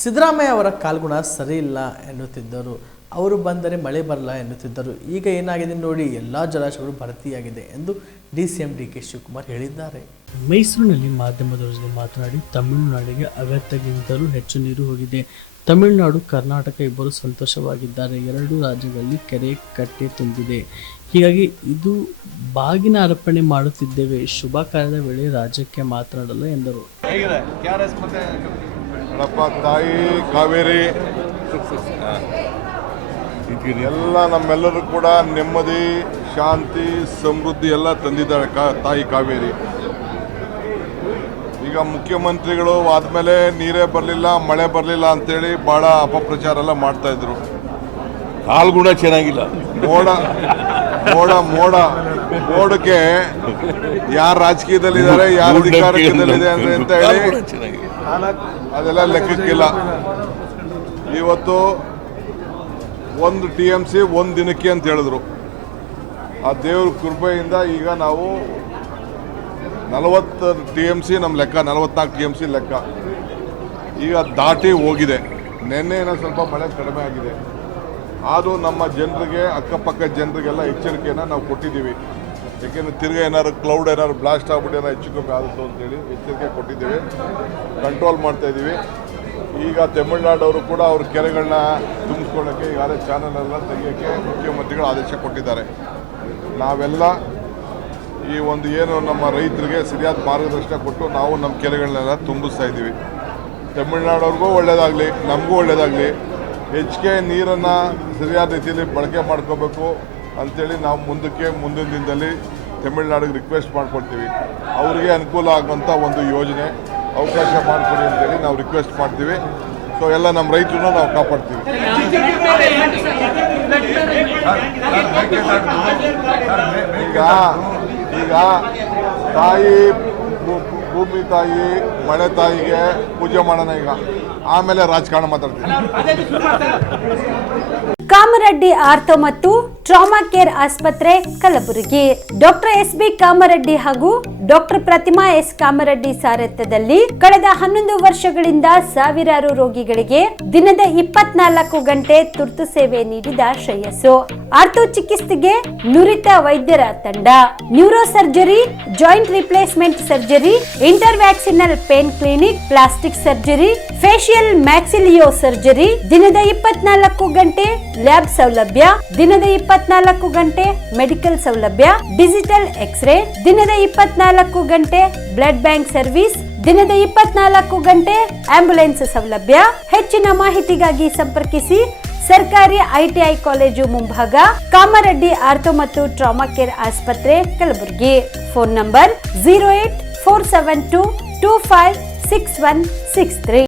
ಸಿದ್ದರಾಮಯ್ಯ ಅವರ ಕಾಲ್ಗುಣ ಸರಿ ಇಲ್ಲ ಎನ್ನುತ್ತಿದ್ದರು. ಅವರು ಬಂದರೆ ಮಳೆ ಬರಲ್ಲ ಎನ್ನುತ್ತಿದ್ದರು. ಈಗ ಏನಾಗಿದೆ ನೋಡಿ, ಎಲ್ಲ ಜಲಾಶಯಗಳು ಭರ್ತಿಯಾಗಿದೆ ಎಂದು ಡಿಸಿಎಂ ಡಿಕೆ ಶಿವಕುಮಾರ್ ಹೇಳಿದ್ದಾರೆ. ಮೈಸೂರಿನಲ್ಲಿ ಮಾಧ್ಯಮದವರ ಜೊತೆ ಮಾತನಾಡಿ, ತಮಿಳುನಾಡಿಗೆ ಅಗತ್ಯಕ್ಕಿಂತಲೂ ಹೆಚ್ಚು ನೀರು ಹೋಗಿದೆ. ತಮಿಳುನಾಡು, ಕರ್ನಾಟಕ ಇಬ್ಬರು ಸಂತೋಷವಾಗಿದ್ದಾರೆ. ಎರಡೂ ರಾಜ್ಯಗಳಲ್ಲಿ ಕೆರೆ ಕಟ್ಟೆ ತುಂಬಿದೆ. ಹೀಗಾಗಿ ಇದು ಬಾಗಿನ ಅರ್ಪಣೆ ಮಾಡುತ್ತಿದ್ದೇವೆ. ಶುಭ ಕಾರ್ಯದ ವೇಳೆ ರಾಜ್ಯಕ್ಕೆ ಮಾತನಾಡಲ್ಲ ಎಂದರು. ತಾಯಿ ಕಾವೇರಿ ಎಲ್ಲ ನಮ್ಮೆಲ್ಲರೂ ಕೂಡ ನೆಮ್ಮದಿ, ಶಾಂತಿ, ಸಮೃದ್ಧಿ ಎಲ್ಲ ತಂದಿದ್ದಾಳೆ ತಾಯಿ ಕಾವೇರಿ. ಈಗ ಮುಖ್ಯಮಂತ್ರಿಗಳು ಆದಮೇಲೆ ನೀರೇ ಬರಲಿಲ್ಲ, ಮಳೆ ಬರಲಿಲ್ಲ ಅಂತೇಳಿ ಭಾಳ ಅಪಪ್ರಚಾರ ಎಲ್ಲ ಮಾಡ್ತಾ ಇದ್ರು. ಕಾಲ್ಗುಣ ಚೆನ್ನಾಗಿಲ್ಲ. ಮೋಡಕ್ಕೆ ಯಾರು ರಾಜಕೀಯದಲ್ಲಿದ್ದಾರೆ, ಯಾರು ಅಧಿಕಾರದಲ್ಲಿದೆ ಅಂತ ಹೇಳಿ ಅದೆಲ್ಲ ಲೆಕ್ಕಕ್ಕಿಲ್ಲ. ಇವತ್ತು 1 TMC 1 ದಿನಕ್ಕೆ ಅಂತ ಹೇಳಿದ್ರು. ಆ ದೇವ್ರ ಕೃಪೆಯಿಂದ ಈಗ ನಾವು 40 TMC ನಮ್ಮ ಲೆಕ್ಕ, 44 TMC ಲೆಕ್ಕ ಈಗ ದಾಟಿ ಹೋಗಿದೆ. ನಿನ್ನೆ ಏನೋ ಸ್ವಲ್ಪ ಮಳೆ ಕಡಿಮೆ ಆಗಿದೆ. ಆದರೂ ನಮ್ಮ ಜನರಿಗೆ, ಅಕ್ಕಪಕ್ಕ ಜನರಿಗೆಲ್ಲ ಎಚ್ಚರಿಕೆಯನ್ನು ನಾವು ಕೊಟ್ಟಿದ್ದೀವಿ. ಏಕೆಂದರೆ ತಿರ್ಗಿ ಏನಾದ್ರು ಕ್ಲೌಡ್ ಏನಾದ್ರು ಬ್ಲಾಸ್ಟ್ ಆಗ್ಬಿಟ್ಟು ಏನಾರು ಹೆಚ್ಚು ಕಮ್ಮಿ ಆಗುತ್ತೋ ಅಂತೇಳಿ ಎಚ್ಚರಿಕೆ ಕೊಟ್ಟಿದ್ದೀವಿ. ಕಂಟ್ರೋಲ್ ಮಾಡ್ತಾಯಿದ್ದೀವಿ. ಈಗ ತಮಿಳುನಾಡವರು ಕೂಡ ಅವ್ರ ಕೆರೆಗಳನ್ನ ತುಂಬಿಸ್ಕೊಳ್ಳೋಕ್ಕೆ ಈಗಾಗಲೇ ಚಾನಲೆಲ್ಲ ತೆಗಿಯೋಕ್ಕೆ ಮುಖ್ಯಮಂತ್ರಿಗಳು ಆದೇಶ ಕೊಟ್ಟಿದ್ದಾರೆ. ನಾವೆಲ್ಲ ಈ ಒಂದು ಏನು ನಮ್ಮ ರೈತರಿಗೆ ಸರಿಯಾದ ಮಾರ್ಗದರ್ಶನ ಕೊಟ್ಟು ನಾವು ನಮ್ಮ ಕೆರೆಗಳನ್ನೆಲ್ಲ ತುಂಬಿಸ್ತಾ ಇದ್ದೀವಿ. ತಮಿಳುನಾಡವ್ರಿಗೂ ಒಳ್ಳೆಯದಾಗಲಿ, ನಮಗೂ ಒಳ್ಳೆಯದಾಗಲಿ. ಹೆಚ್ಚಿಗೆ ನೀರನ್ನು ಸರಿಯಾದ ರೀತಿಯಲ್ಲಿ ಬಳಕೆ ಮಾಡ್ಕೋಬೇಕು ಅಂಥೇಳಿ ನಾವು ಮುಂದಿನ ದಿನದಲ್ಲಿ ತಮಿಳುನಾಡಿಗೆ ರಿಕ್ವೆಸ್ಟ್ ಮಾಡ್ಕೊಳ್ತೀವಿ. ಅವರಿಗೆ ಅನುಕೂಲ ಆಗುವಂಥ ಒಂದು ಯೋಜನೆ ಅವಕಾಶ ಮಾಡಿಕೊಡಿ ಅಂತೇಳಿ ನಾವು ರಿಕ್ವೆಸ್ಟ್ ಮಾಡ್ತೀವಿ. ಸೊ ಎಲ್ಲ ನಮ್ಮ ರೈತರನ್ನು ನಾವು ಕಾಪಾಡ್ತೀವಿ. ಈಗ ತಾಯಿ, ಭೂಮಿ ತಾಯಿ, ಮಳೆ ತಾಯಿಗೆ ಪೂಜೆ ಮಾಡೋಣ. ಈಗ ಆಮೇಲೆ ರಾಜಕಾರಣ ಮಾತಾಡ್ತೀವಿ. ಕಾಮರೆಡ್ಡಿ ಆರ್ಥೋ ಮತ್ತು ಟ್ರಾಮಾ ಕೇರ್ ಆಸ್ಪತ್ರೆ ಕಲಬುರಗಿ. ಡಾಕ್ಟರ್ SB ಕಾಮರೆಡ್ಡಿ ಹಾಗೂ ಡಾಕ್ಟರ್ ಪ್ರತಿಮಾ S ಕಾಮರೆಡ್ಡಿ ಸಾರಥ್ಯದಲ್ಲಿ ಕಳೆದ 11 ವರ್ಷಗಳಿಂದ ಸಾವಿರಾರು ರೋಗಿಗಳಿಗೆ ದಿನದ 24 ಗಂಟೆ ತುರ್ತು ಸೇವೆ ನೀಡಿದ ಶ್ರೇಯಸ್ಸು. ಆರ್ಥೋ ಚಿಕಿತ್ಸೆಗೆ ನುರಿತ ವೈದ್ಯರ ತಂಡ, neuro surgery, joint replacement surgery, interventional pain clinic, plastic surgery, facial maxillo surgery, ದಿನದ 24 ಗಂಟೆ ಲ್ಯಾಬ್ ಸೌಲಭ್ಯ, ದಿನದ 24 ಗಂಟೆ ಮೆಡಿಕಲ್ ಸೌಲಭ್ಯ, ಡಿಜಿಟಲ್ ಎಕ್ಸ್ರೇ, ದಿನದ 24 ಗಂಟೆ ಬ್ಲಡ್ ಬ್ಯಾಂಕ್ ಸರ್ವಿಸ್, ದಿನದ 24 ಗಂಟೆ ಆಂಬ್ಯುಲೆನ್ಸ್ ಸೌಲಭ್ಯ. ಹೆಚ್ಚಿನ ಮಾಹಿತಿಗಾಗಿ ಸಂಪರ್ಕಿಸಿ ಸರ್ಕಾರಿ ITI ಕಾಲೇಜು ಮುಂಭಾಗ, ಕಾಮರೆಡ್ಡಿ ಆರ್ಥೋ ಮತ್ತು ಟ್ರಾಮಾ ಕೇರ್ ಆಸ್ಪತ್ರೆ ಕಲಬುರಗಿ. Phone number 084722566163.